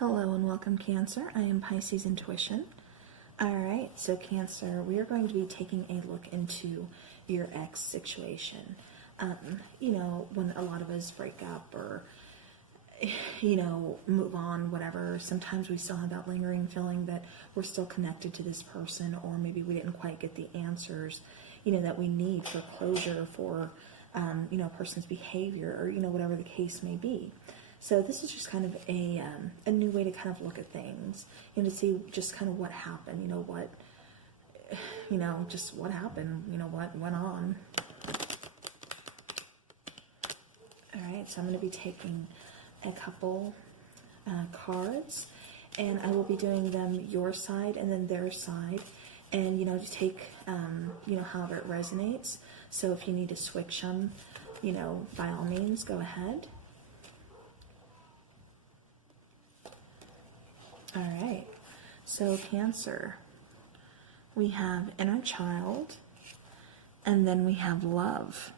Hello and welcome, Cancer. I am Pisces Intuition. Alright, so Cancer, we are going to be taking a look into your ex situation. When a lot of us break up or, move on, whatever, sometimes we still have that lingering feeling that we're still connected to this person, or maybe we didn't quite get the answers, that we need for closure for, a person's behavior or, whatever the case may be. So this is just kind of a new way to kind of look at things, to see just kind of what happened, just what happened, what went on. All right, so I'm going to be taking a couple cards, and I will be doing them your side and then their side, and, just take, however it resonates. So if you need to switch them, by all means, go ahead. All right, so Cancer, we have inner child, and then we have love.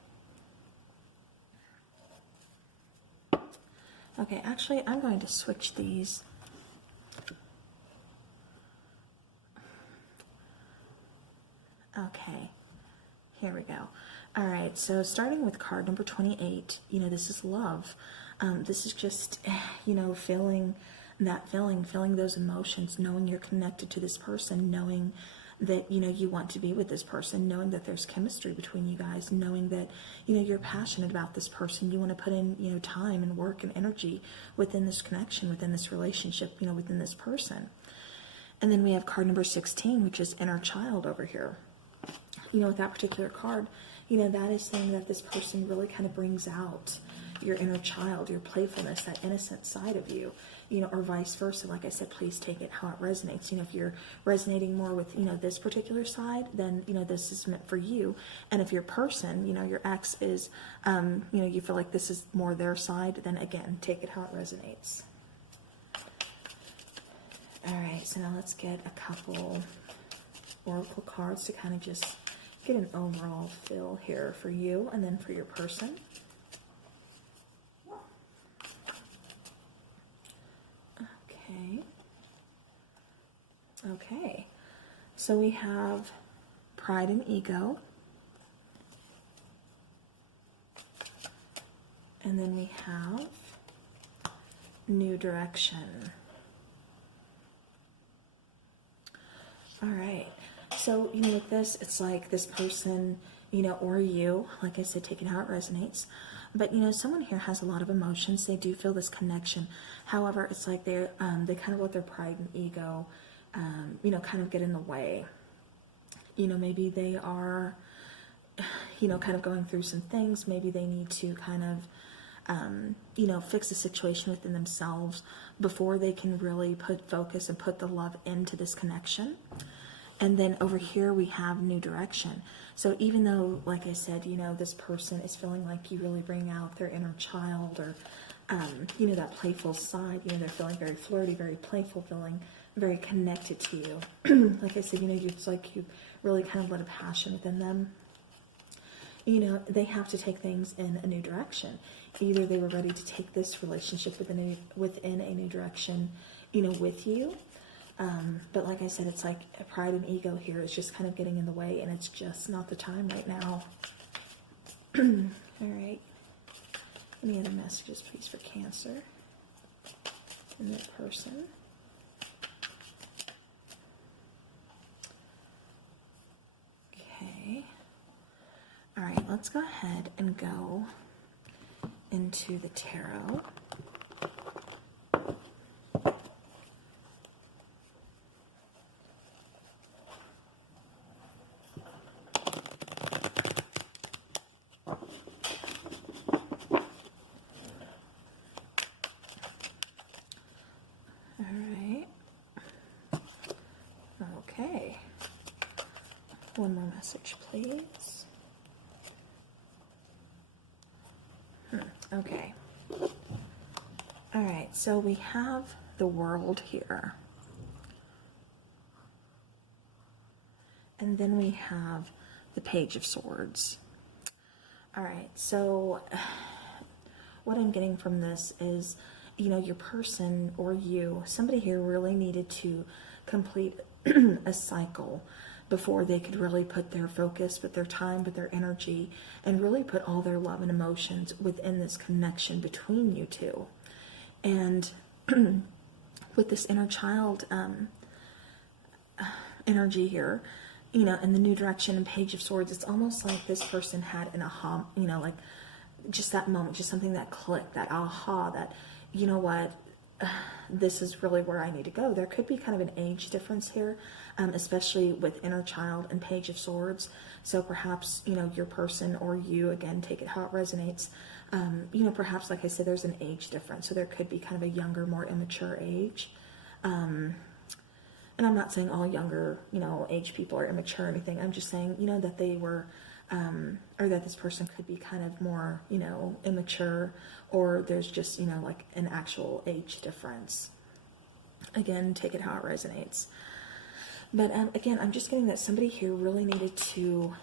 Okay, actually, I'm going to switch these. Okay, here we go. All right, so starting with card number 28, this is love. This is just, feeling that feeling those emotions, knowing you're connected to this person, knowing that, you want to be with this person, knowing that there's chemistry between you guys, knowing that, you're passionate about this person, you want to put in, time and work and energy within this connection, within this relationship, within this person. And then we have card number 16, which is inner child over here. With that particular card, that is saying that this person really kind of brings out your inner child, your playfulness, that innocent side of you, or vice versa. Like I said, please take it how it resonates. If you're resonating more with, this particular side, then, this is meant for you. And if your person, your ex is, you feel like this is more their side, then again, take it how it resonates. All right, so now let's get a couple oracle cards to kind of just get an overall feel here for you and then for your person. Okay, so we have pride and ego, and then we have new direction. All right, so, with this, it's like this person, or you, like I said, take it how it resonates. But, someone here has a lot of emotions. They do feel this connection. However, it's like they kind of let their pride and ego, kind of get in the way. Maybe they are, kind of going through some things. Maybe they need to kind of, fix the situation within themselves before they can really put focus and put the love into this connection. And then over here we have new direction. So even though, like I said, this person is feeling like you really bring out their inner child, or, that playful side, they're feeling very flirty, very playful, feeling very connected to you. Like I said, it's like you really kind of let a passion within them. They have to take things in a new direction. Either they were ready to take this relationship within a new direction, with you. But like I said, it's like pride and ego here is just kind of getting in the way, and it's just not the time right now. All right. Any other messages, please, for Cancer and that person? Okay. All right, let's go ahead and go into the tarot. Okay. One more message, please. Okay. All right, so we have the World here. And then we have the Page of Swords. All right, so what I'm getting from this is, you know, your person or you, somebody here really needed to complete a cycle before they could really put their focus, put their time, put their energy, and really put all their love and emotions within this connection between you two. And with this inner child energy here, you know, in the New Direction and Page of Swords, it's almost like this person had an aha, you know, like just that moment, just something that clicked, that aha, that, you know what, this is really where I need to go. There could be kind of an age difference here, especially with inner child and Page of Swords. So perhaps, you know, your person or you, again, take it how it resonates. You know, perhaps, like I said, there's an age difference. So there could be kind of a younger, more immature age. And I'm not saying all younger, you know, age people are immature or anything. I'm just saying, you know, that they were, or that this person could be kind of more, you know, immature, or there's just, you know, like an actual age difference. Again, take it how it resonates. But again, I'm just getting that somebody here really needed to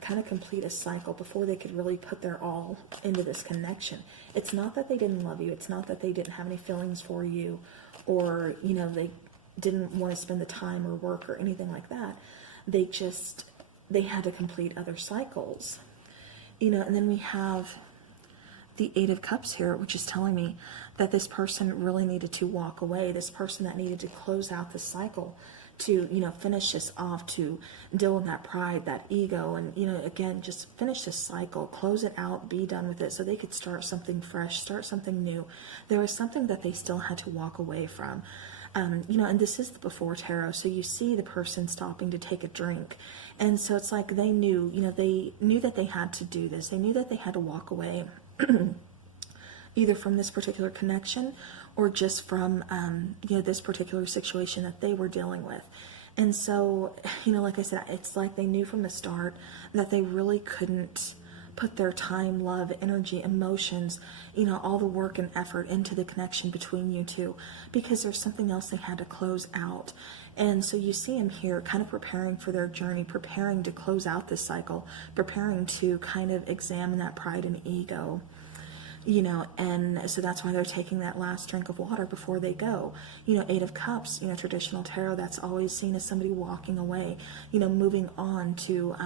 kind of complete a cycle before they could really put their all into this connection. It's not that they didn't love you. It's not that they didn't have any feelings for you, or, you know, they didn't want to spend the time or work or anything like that. They had to complete other cycles, you know. And then we have the Eight of Cups here, which is telling me that this person really needed to walk away. This person that needed to close out the cycle, to, you know, finish this off, to deal with that pride, that ego, and, you know, again, just finish this cycle, close it out, be done with it, so they could start something fresh, start something new. There was something that they still had to walk away from. You know, and this is the before tarot, so you see the person stopping to take a drink. And so it's like they knew, you know, they knew that they had to do this. They knew that they had to walk away, either from this particular connection or just from, you know, this particular situation that they were dealing with. And so, you know, like I said, it's like they knew from the start that they really couldn't put their time, love, energy, emotions, you know, all the work and effort into the connection between you two, because there's something else they had to close out. And so you see them here kind of preparing for their journey, preparing to close out this cycle, preparing to kind of examine that pride and ego, you know. And so that's why they're taking that last drink of water before they go. You know, Eight of Cups, you know, traditional tarot, that's always seen as somebody walking away, you know, moving on to,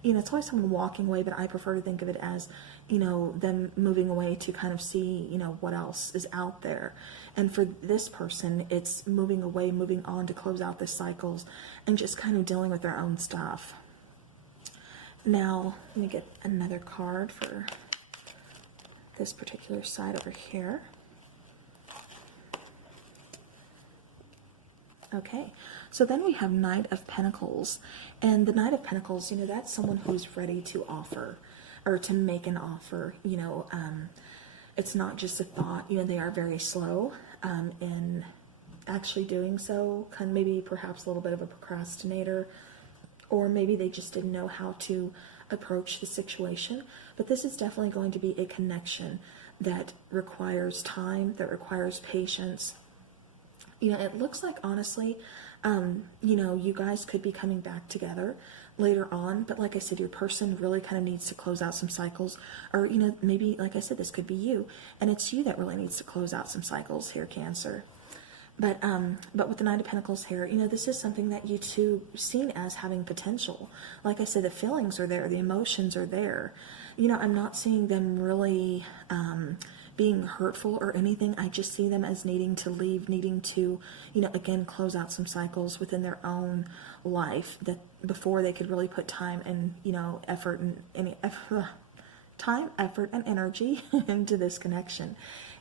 you know, it's always someone walking away, but I prefer to think of it as, you know, them moving away to kind of see, you know, what else is out there. And for this person, it's moving away, moving on to close out the cycles and just kind of dealing with their own stuff. Now, let me get another card for this particular side over here. Okay, so then we have Knight of Pentacles, and the Knight of Pentacles, you know, that's someone who's ready to offer or to make an offer. You know, it's not just a thought. You know, they are very slow in actually doing so, kind of maybe perhaps a little bit of a procrastinator, or maybe they just didn't know how to approach the situation. But this is definitely going to be a connection that requires time, that requires patience. You know, it looks like, honestly, you know, you guys could be coming back together later on, but like I said, your person really kind of needs to close out some cycles, or, you know, maybe, like I said, this could be you, and it's you that really needs to close out some cycles here, Cancer. But with the Knight of Pentacles here, you know, this is something that you two seen as having potential. Like I said, the feelings are there, the emotions are there. You know, I'm not seeing them really being hurtful or anything. I just see them as needing to leave, needing to, you know, again, close out some cycles within their own life, that before they could really put time and, you know, effort and time, effort, and energy into this connection.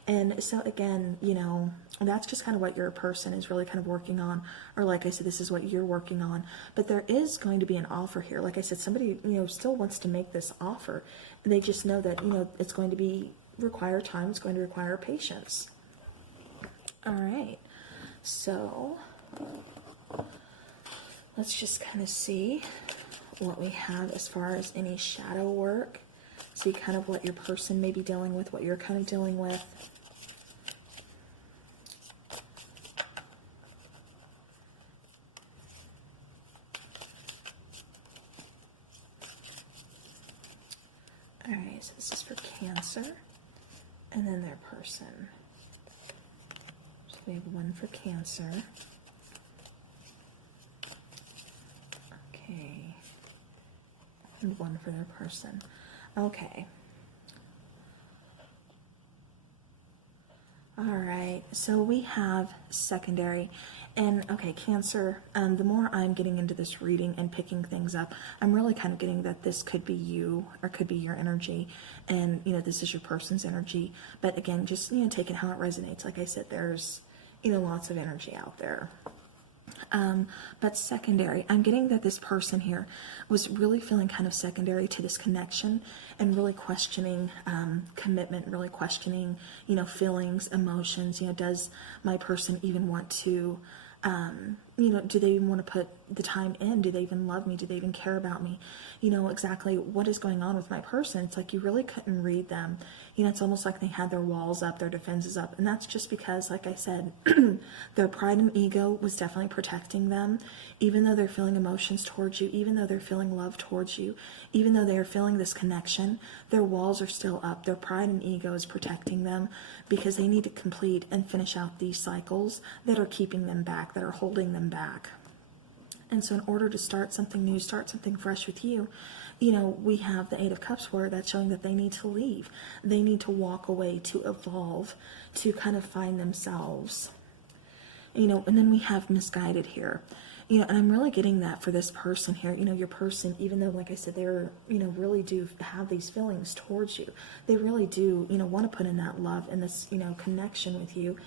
And so again, you know, that's just kind of what your person is really kind of working on, or like I said, this is what you're working on. But there is going to be an offer here. Like I said, somebody, you know, still wants to make this offer. They just know that, you know, it's going to require time, it's going to require patience. All right, so let's just kind of see what we have as far as any shadow work. See kind of what your person may be dealing with, what you're kind of dealing with. All right, so this is for Cancer. and then their person. So we have one for Cancer. Okay. And one for their person. Okay. All right, so we have secondary, and okay, Cancer, the more I'm getting into this reading and picking things up, I'm really kind of getting that this could be you, or could be your energy, and, you know, this is your person's energy, but again, just, you know, take it how it resonates. Like I said, there's, you know, lots of energy out there. But secondary, I'm getting that this person here was really feeling kind of secondary to this connection and really questioning commitment, really questioning, you know, feelings, emotions. You know, does my person even want to, you know, do they even want to put the time in? Do they even love me? Do they even care about me? You know, exactly what is going on with my person. It's like you really couldn't read them. You know, it's almost like they had their walls up, their defenses up. And that's just because, like I said, their pride and ego was definitely protecting them. Even though they're feeling emotions towards you, even though they're feeling love towards you, even though they're feeling this connection, their walls are still up. Their pride and ego is protecting them because they need to complete and finish out these cycles that are keeping them back, that are holding them back. And so in order to start something new, start something fresh with you, you know, we have the Eight of Cups where that's showing that they need to leave. They need to walk away, to evolve, to kind of find themselves. You know, and then we have misguided here. You know, and I'm really getting that for this person here. You know, your person, even though, like I said, they're, you know, really do have these feelings towards you. They really do, you know, want to put in that love and this, you know, connection with you.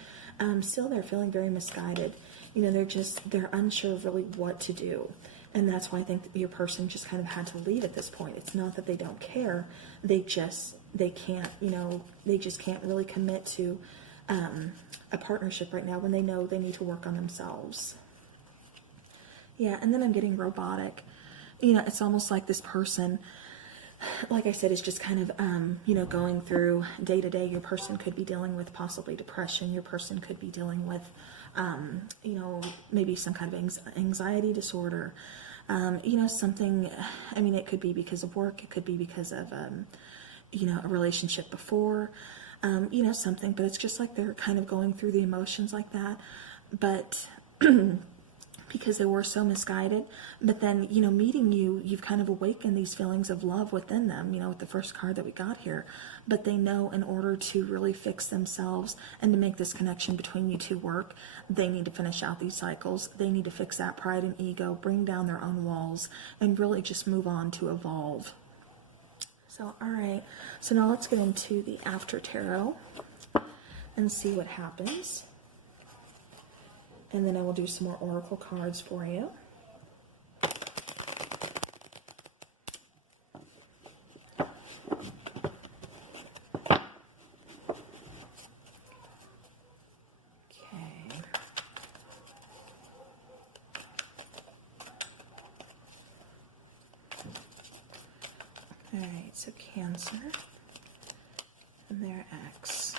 Still, they're feeling very misguided. You know, they're unsure of really what to do. And that's why I think that your person just kind of had to leave at this point. It's not that they don't care. They can't, you know, they just can't really commit to a partnership right now when they know they need to work on themselves. Yeah, and then I'm getting robotic. You know, it's almost like this person, like I said, is just kind of, you know, going through day to day. Your person could be dealing with possibly depression. Your person could be dealing with, you know, maybe some kind of anxiety disorder. You know, something, I mean, it could be because of work. It could be because of, you know, a relationship before, you know, something. But it's just like they're kind of going through the emotions like that. But because they were so misguided, but then, you know, meeting you, you've kind of awakened these feelings of love within them, you know, with the first card that we got here. But they know in order to really fix themselves and to make this connection between you two work, they need to finish out these cycles. They need to fix that pride and ego, bring down their own walls, and really just move on to evolve. So, all right. So now let's get into the after tarot and see what happens. And then I will do some more oracle cards for you. Okay. All right, so Cancer and their ex.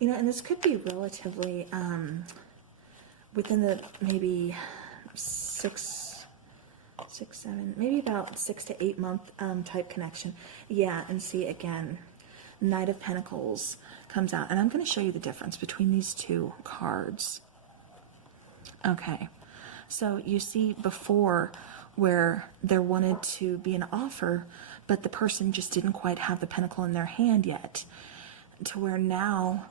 You know, and this could be relatively within the maybe 7, maybe about 6 to 8 month type connection. Yeah, and see again, Knight of Pentacles comes out, and I'm going to show you the difference between these two cards. Okay, so you see before where there wanted to be an offer, but the person just didn't quite have the pentacle in their hand yet, to where now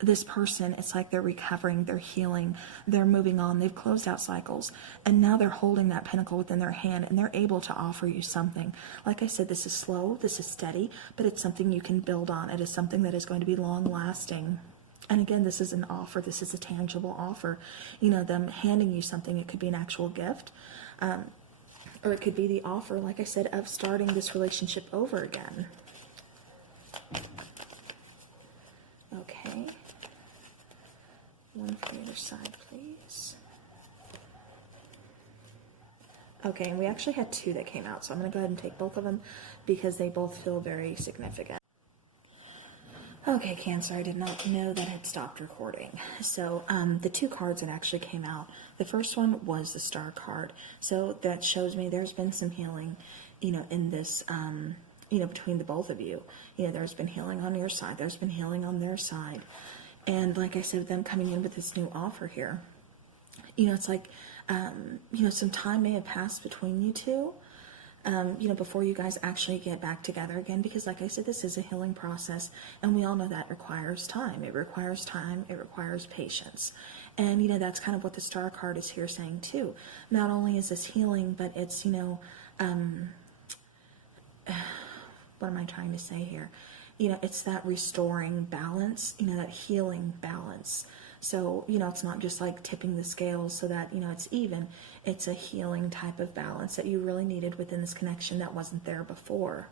this person, it's like they're recovering, they're healing, they're moving on, they've closed out cycles, and now they're holding that pentacle within their hand, and they're able to offer you something. Like I said, this is slow, this is steady, but it's something you can build on. It is something that is going to be long lasting. And again, this is an offer, this is a tangible offer. You know, them handing you something, it could be an actual gift, or it could be the offer, like I said, of starting this relationship over again. Okay. One for the other side, please. Okay, and we actually had 2 that came out, so I'm going to go ahead and take both of them because they both feel very significant. Okay, Cancer, I did not know that had stopped recording. So the 2 cards that actually came out, the first one was the Star card. So that shows me there's been some healing, you know, in this between the both of you. There's been healing on your side, there's been healing on their side. And like I said, them coming in with this new offer here, it's like, some time may have passed between you two, before you guys actually get back together again, because like I said, this is a healing process, and we all know that requires time. It requires time, it requires patience. And, that's kind of what the Star card is here saying too. Not only is this healing, but it's, what am I trying to say here? It's that restoring balance, that healing balance. So, it's not just like tipping the scales so that, it's even. It's a healing type of balance that you really needed within this connection that wasn't there before.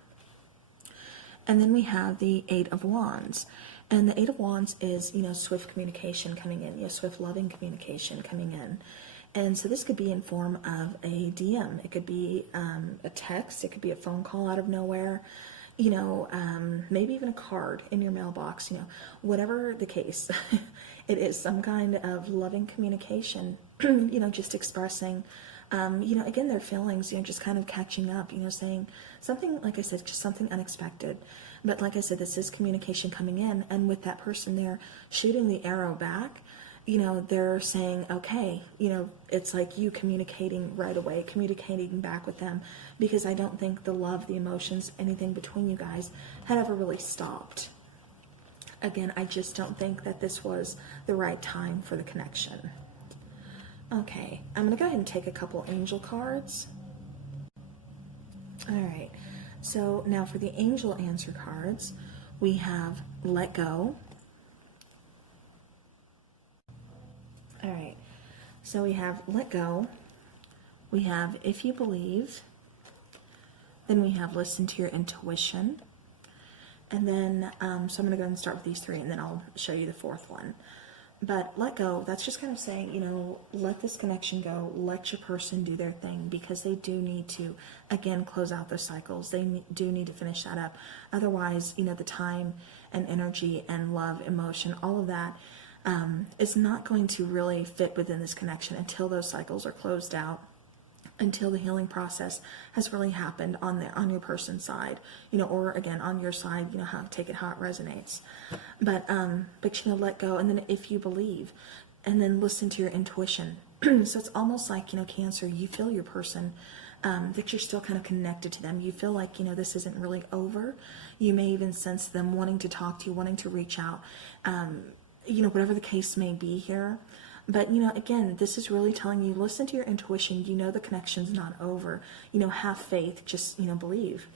And then we have the Eight of Wands. And the Eight of Wands is, swift communication coming in, swift loving communication coming in. And so this could be in form of a DM. It could be a text. It could be a phone call out of nowhere. Maybe even a card in your mailbox, whatever the case. It is some kind of loving communication, just expressing, again, their feelings, just kind of catching up, saying something, like I said, just something unexpected. But like I said, this is communication coming in, and with that person there shooting the arrow back, they're saying, okay, it's like you communicating right away, communicating back with them, because I don't think the love, the emotions, anything between you guys had ever really stopped. Again, I just don't think that this was the right time for the connection. Okay, I'm going to go ahead and take a couple angel cards. All right, so now for the angel answer cards, we have Let Go. All right, so we have Let Go, we have If You Believe, then we have Listen to Your Intuition, and then, so I'm going to go ahead and start with these three, and then I'll show you the fourth one. But let go, that's just kind of saying, let this connection go, let your person do their thing, because they do need to, again, close out those cycles. They do need to finish that up. Otherwise, the time and energy and love, emotion, all of that, is not going to really fit within this connection until those cycles are closed out, until the healing process has really happened on your person's side, or again on your side, take it how it resonates. But let go, and then if you believe, and then listen to your intuition. So it's almost like, Cancer, you feel your person, that you're still kind of connected to them. You feel like, this isn't really over. You may even sense them wanting to talk to you, wanting to reach out, whatever the case may be here. But, again, this is really telling you, listen to your intuition. The connection's not over. Have faith, just, believe.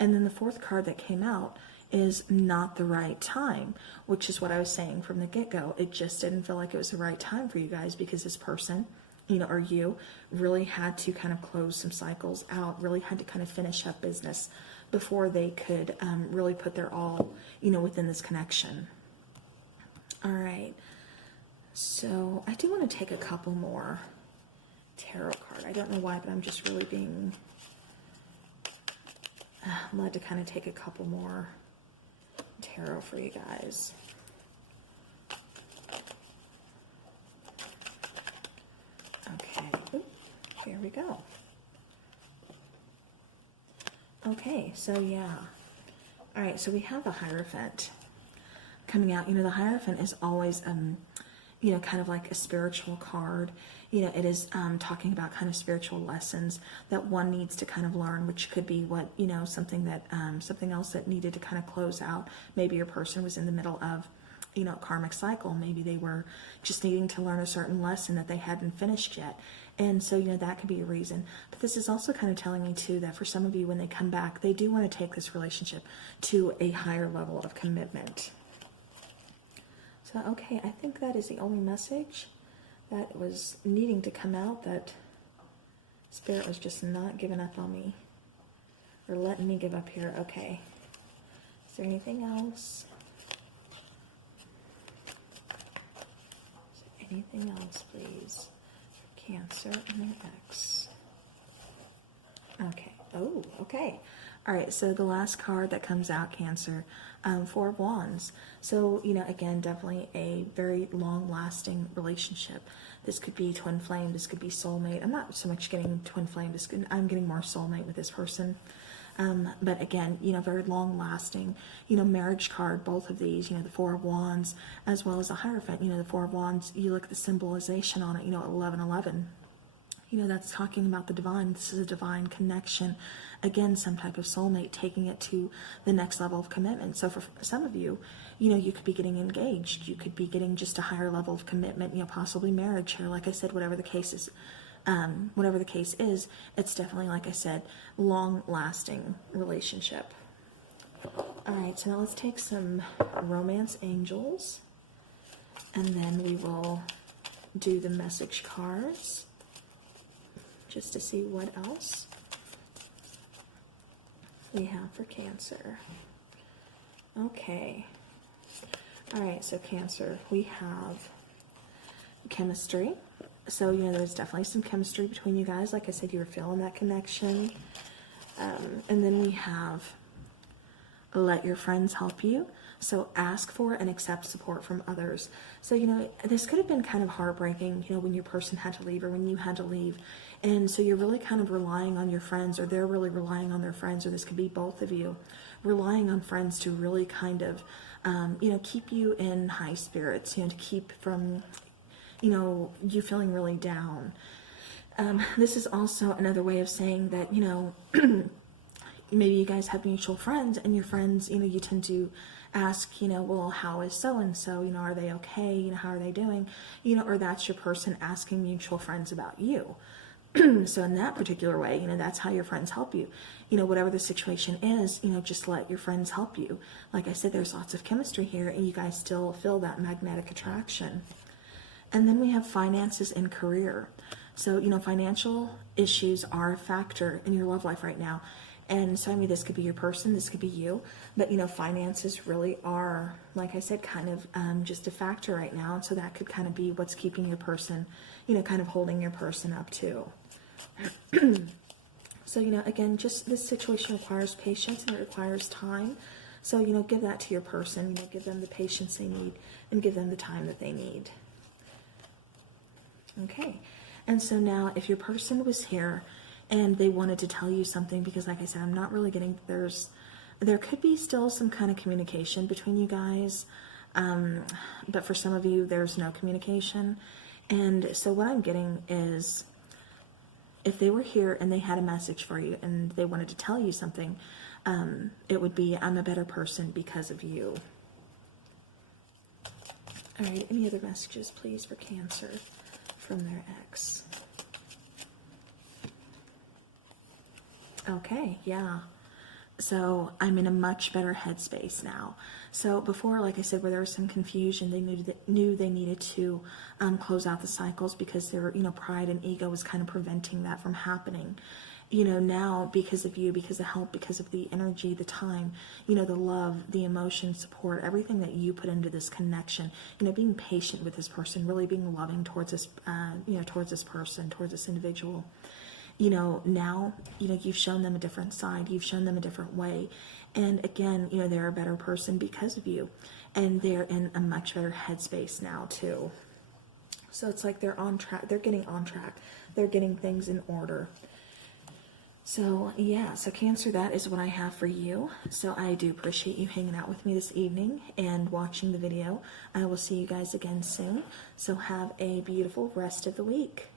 And then the fourth card that came out is not the right time, which is what I was saying from the get-go. It just didn't feel like it was the right time for you guys, because this person, or you, really had to kind of close some cycles out, really had to kind of finish up business before they could really put their all, within this connection. All right. So I do want to take a couple more tarot cards. I don't know why, but I'm just really being led to kind of take a couple more tarot for you guys. Okay, here we go. Okay, so yeah. All right, so we have the Hierophant coming out. The Hierophant is always kind of like a spiritual card. It is talking about kind of spiritual lessons that one needs to kind of learn, which could be what, something else that needed to kind of close out. Maybe your person was in the middle of, a karmic cycle. Maybe they were just needing to learn a certain lesson that they hadn't finished yet. And so, that could be a reason. But this is also kind of telling me too, that for some of you, when they come back, they do want to take this relationship to a higher level of commitment. So, okay, I think that is the only message that was needing to come out, that Spirit was just not giving up on me, or letting me give up here. Okay. Is there anything else? Is there anything else, please? For Cancer and their ex. Okay. Oh, okay. All right, so the last card that comes out, Cancer, Four of Wands. So, again, definitely a very long-lasting relationship. This could be twin flame. This could be soulmate. I'm not so much getting twin flame. I'm getting more soulmate with this person. But again, you know, very long lasting, you know, marriage card, both of these, you know, the Four of Wands as well as the Hierophant. You know, the Four of Wands, you look at the symbolization on it, you know, 1111. You know, that's talking about the divine. This is a divine connection. Again, some type of soulmate taking it to the next level of commitment. So for some of you, you know, you could be getting engaged. You could be getting just a higher level of commitment, you know, possibly marriage, or like I said, whatever the case is. It's definitely, like I said, long-lasting relationship. All right, so now let's take some romance angels, and then we will do the message cards, just to see what else we have for Cancer. Okay. All right, so Cancer, we have chemistry. So, you know, there's definitely some chemistry between you guys. Like I said, you were feeling that connection. And then we have let your friends help you. So ask for and accept support from others. So, you know, this could have been kind of heartbreaking, you know, when your person had to leave or when you had to leave. And so you're really kind of relying on your friends, or they're really relying on their friends, or this could be both of you relying on friends to really kind of, you know, keep you in high spirits, you know, to keep from, you know, you feeling really down. This is also another way of saying that, you know, maybe you guys have mutual friends, and your friends, you know, you tend to ask, you know, well, how is so-and-so, you know, are they okay, you know, how are they doing, you know, or that's your person asking mutual friends about you. So in that particular way, you know, that's how your friends help you. You know, whatever the situation is, you know, just let your friends help you. Like I said, there's lots of chemistry here, and you guys still feel that magnetic attraction. And then we have finances and career. So, you know, financial issues are a factor in your love life right now. And so, I mean, this could be your person, this could be you, but, you know, finances really are, like I said, kind of just a factor right now. And so that could kind of be what's keeping your person, you know, kind of holding your person up too. So, you know, again, just this situation requires patience and it requires time. So, you know, give that to your person, you know, give them the patience they need and give them the time that they need. Okay, and so now if your person was here and they wanted to tell you something, because like I said, I'm not really getting, there could be still some kind of communication between you guys, but for some of you, there's no communication. And so what I'm getting is, if they were here and they had a message for you and they wanted to tell you something, it would be, I'm a better person because of you. All right, any other messages, please, for Cancer from their ex? Okay, yeah. So I'm in a much better headspace now. So before, like I said, where there was some confusion, they knew they needed to close out the cycles because their, you know, pride and ego was kind of preventing that from happening. You know, now because of you, because of help, because of the energy, the time, you know, the love, the emotion, support, everything that you put into this connection, you know, being patient with this person, really being loving towards this, you know, towards this person, towards this individual. You know, now, you know, you've shown them a different side, you've shown them a different way. And again, you know, they're a better person because of you. And they're in a much better headspace now, too. So it's like they're on track, they're getting on track, they're getting things in order. So, yeah, so Cancer, that is what I have for you. So I do appreciate you hanging out with me this evening and watching the video. I will see you guys again soon. So have a beautiful rest of the week.